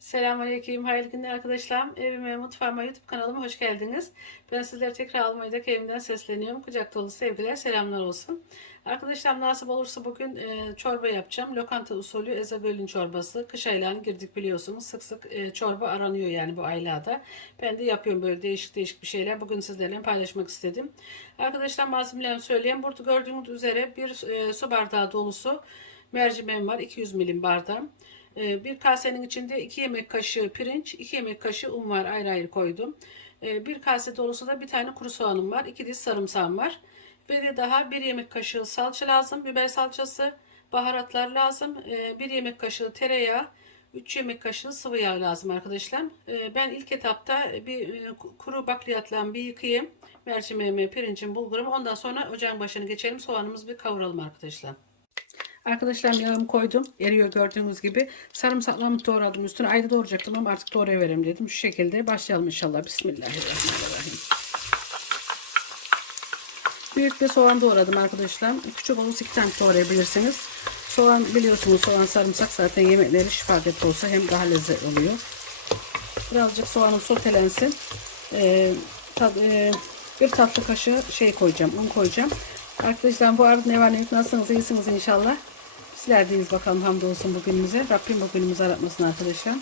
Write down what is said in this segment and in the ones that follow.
Selamünaleyküm, hayırlı günler arkadaşlar. Evime, mutfağıma, YouTube kanalıma hoş geldiniz. Ben sizlere tekrar Almanya'daki evimden sesleniyorum. Kucak dolu sevgiler, selamlar olsun. Arkadaşlar nasip olursa bugün e, çorba yapacağım. Lokanta usulü ezebelin çorbası. Kış aylarına girdik biliyorsunuz. Sık sık e, çorba aranıyor yani bu aylarda. Ben de yapıyorum böyle değişik değişik bir şeyler. Bugün sizlerle paylaşmak istedim. Arkadaşlar malzemelerimi söyleyeyim. Burada gördüğünüz üzere bir e, su bardağı dolusu mercimeğim var. 200 milim bardağım. Ee, Bir kasenin içinde 2 yemek kaşığı pirinç, 2 yemek kaşığı un var ayrı ayrı koydum. Ee, Bir kase dolusu da bir tane kuru soğanım var, 2 diş sarımsağım var. Ve de daha 1 yemek kaşığı salça lazım, biber salçası, baharatlar lazım. 1 yemek kaşığı tereyağı, 3 yemek kaşığı sıvı yağ lazım arkadaşlar. Ee, Ben ilk etapta bir e, kuru bakliyatla bir yıkayayım. Mercimeğimi, pirincim, bulgurumu. Ondan sonra ocağın başına geçelim. Soğanımızı bir kavuralım arkadaşlar. Arkadaşlar yağımı koydum. Eriyor gördüğünüz gibi. Sarımsaklarımı doğradım üstüne. Ayda doğrayacaktım ama artık doğrayıverem dedim. Şu şekilde başlayalım inşallah. Bismillahirrahmanirrahim. Büyük bir soğan doğradım arkadaşlar. Küçük olursa iki tane doğrayabilirsiniz. Soğan biliyorsunuz soğan sarımsak zaten yemekleri şifadet olsa hem daha lezzetli oluyor. Birazcık soğanım sotelensin. Ee, tad, e, bir tatlı kaşığı şey koyacağım, un koyacağım. Arkadaşlar bu arada ne var ne yok nasılsınız iyisiniz inşallah. Sizler deyiz bakalım hamdolsun bugünümüze. Rabbim bugünümüzü aratmasın arkadaşlar.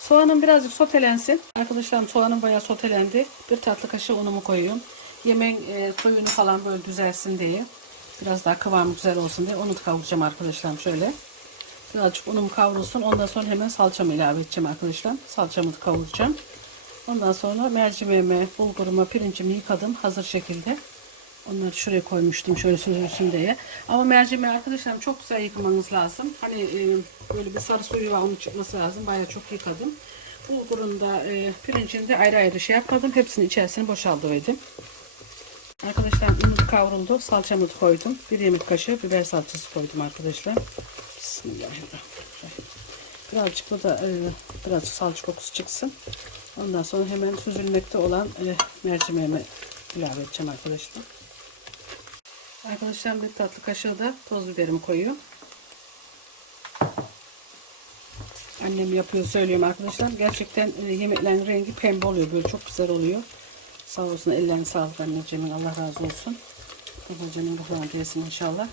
Soğanım birazcık sotelensin. Arkadaşlar soğanım bayağı sotelendi. Bir tatlı kaşığı unumu koyuyorum. Yemeğin e, suyunu falan böyle düzelsin diye. Biraz daha kıvamı güzel olsun diye onu kavuracağım arkadaşlar şöyle. Birazcık unum kavrulsun. Ondan sonra hemen salçamı ilave edeceğim arkadaşlar. Salçamı kavuracağım. Ondan sonra mercimeğimi, bulguruma, pirincimi yıkadım hazır şekilde. Onları şuraya koymuştum şöyle süzülsün diye. Ama mercimeği arkadaşlarım çok güzel yıkamanız lazım. Hani e, böyle bir sarı suyu var onun çıkması lazım. Bayağı çok yıkadım. Bulgurun da e, pirincini de ayrı ayrı şey yapmadım. Hepsini içerisine boşaldırdım. Arkadaşlar unu kavruldu. Salçamı koydum. Bir yemek kaşığı biber salçası koydum arkadaşlar. Bismillahirrahmanirrahim. Birazcık da, da e, birazcık salça kokusu çıksın. Ondan sonra hemen süzülmekte olan e, mercimeğimi ilave edeceğim arkadaşlar. Arkadaşlar bir tatlı kaşığı da toz biberimi koyuyorum. Annem yapıyor söylüyorum arkadaşlar. Gerçekten e, yemeklerin rengi pembe oluyor. Böyle çok güzel oluyor. Sağ olsun ellerini sağlık anneciğimin. Allah razı olsun. Babacığımın ruhuna gelsin inşallah.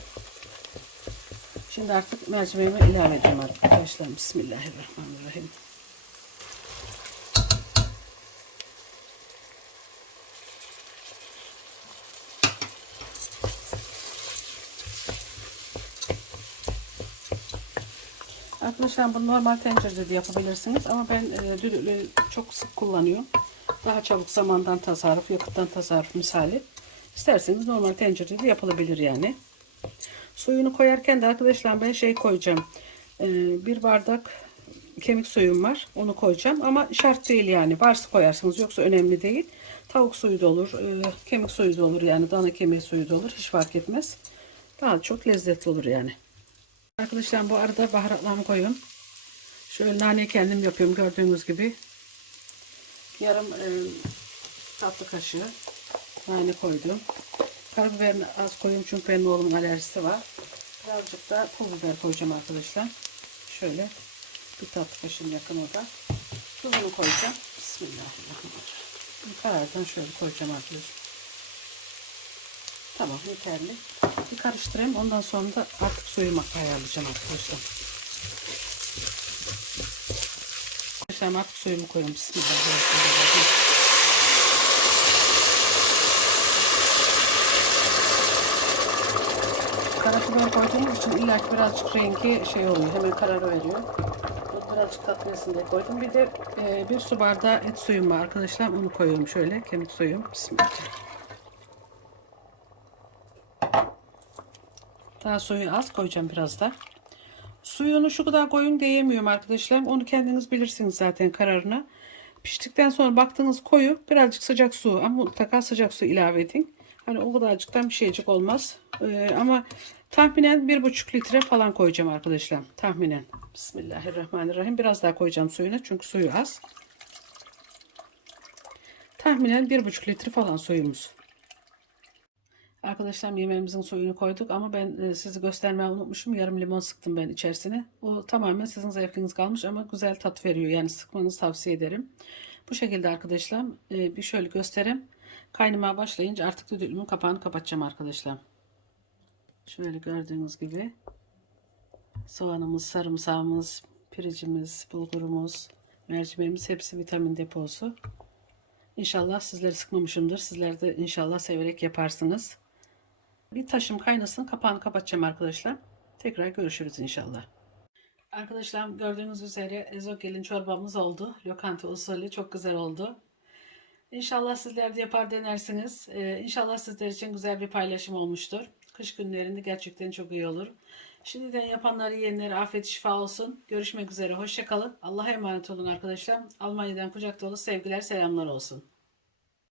Şimdi artık mercimeğimi ilave edeceğim arkadaşlar. Bismillahirrahmanirrahim. Arkadaşlar bunu normal tencerede de yapabilirsiniz ama ben e, düdüklü çok sık kullanıyorum. Daha çabuk zamandan tasarruf, yakıttan tasarruf misali. İsterseniz normal tencerede de yapılabilir yani. Suyunu koyarken de arkadaşlar ben şey koyacağım. E, bir bardak kemik suyum var. Onu koyacağım ama şart değil yani. Varsa koyarsınız yoksa önemli değil. Tavuk suyu da olur, e, kemik suyu da olur yani dana kemiği suyu da olur. Hiç fark etmez. Daha çok lezzetli olur yani. Arkadaşlar bu arada baharatlarımı koyuyorum. Şöyle nane kendim yapıyorum gördüğünüz gibi. Yarım e, tatlı kaşığı nane koydum. Karabiberini az koyuyorum çünkü benim oğlumun alerjisi var. Birazcık da pul biber koyacağım arkadaşlar. Şöyle bir tatlı kaşığın yakın o da. Tuzunu koyacağım. Bismillahirrahmanirrahim. Karardan şöyle koyacağım arkadaşlar. Tamam yeterli. Bir karıştırayım. Ondan sonra da artık suyumu ayarlayacağım arkadaşlar. Arkadaşlar artık suyumu koyuyorum. Bismillahirrahmanirrahim. Karabiber koyduğumuz için illa birazcık rengi şey oluyor. Hemen kararı veriyor. Birazcık tatlınsın diye koydum. Bir de e, bir su bardağı et suyum var arkadaşlar. Onu koyuyorum şöyle. Kemik suyum. Bismillah. Daha suyu az koyacağım biraz da. Suyunu şu kadar koyun diyemiyorum arkadaşlar. Onu kendiniz bilirsiniz zaten kararına. Piştikten sonra baktığınız koyu birazcık sıcak su ama mutlaka sıcak su ilave edin. Hani o kadarcıktan bir şeycik olmaz. Ee, ama tahminen bir buçuk litre falan koyacağım arkadaşlar. Tahminen. Bismillahirrahmanirrahim. Biraz daha koyacağım suyuna çünkü suyu az. Tahminen bir buçuk litre falan suyumuz. Arkadaşlar yemeğimizin suyunu koyduk ama ben e, sizi göstermeyi unutmuşum. Yarım limon sıktım ben içerisine. O tamamen sizin zevkiniz kalmış ama güzel tat veriyor. Yani sıkmanızı tavsiye ederim. Bu şekilde arkadaşlar e, bir şöyle göstereyim. Kaynamaya başlayınca artık düdüklümün kapağını kapatacağım arkadaşlar. Şöyle gördüğünüz gibi soğanımız, sarımsağımız, piricimiz, bulgurumuz, mercimeğimiz hepsi vitamin deposu. İnşallah sizleri sıkmamışımdır. Sizler de inşallah severek yaparsınız. Bir taşım kaynasın. Kapağını kapatacağım arkadaşlar. Tekrar görüşürüz inşallah. Arkadaşlar gördüğünüz üzere ezogelin çorbamız oldu. Lokanta usulü çok güzel oldu. İnşallah sizler de yapar denersiniz. Ee, inşallah sizler için güzel bir paylaşım olmuştur. Kış günlerinde gerçekten çok iyi olur. Şimdiden yapanları yiyenlere afiyet şifa olsun. Görüşmek üzere. Hoşçakalın. Allah'a emanet olun arkadaşlar. Almanya'dan kucak dolu sevgiler selamlar olsun.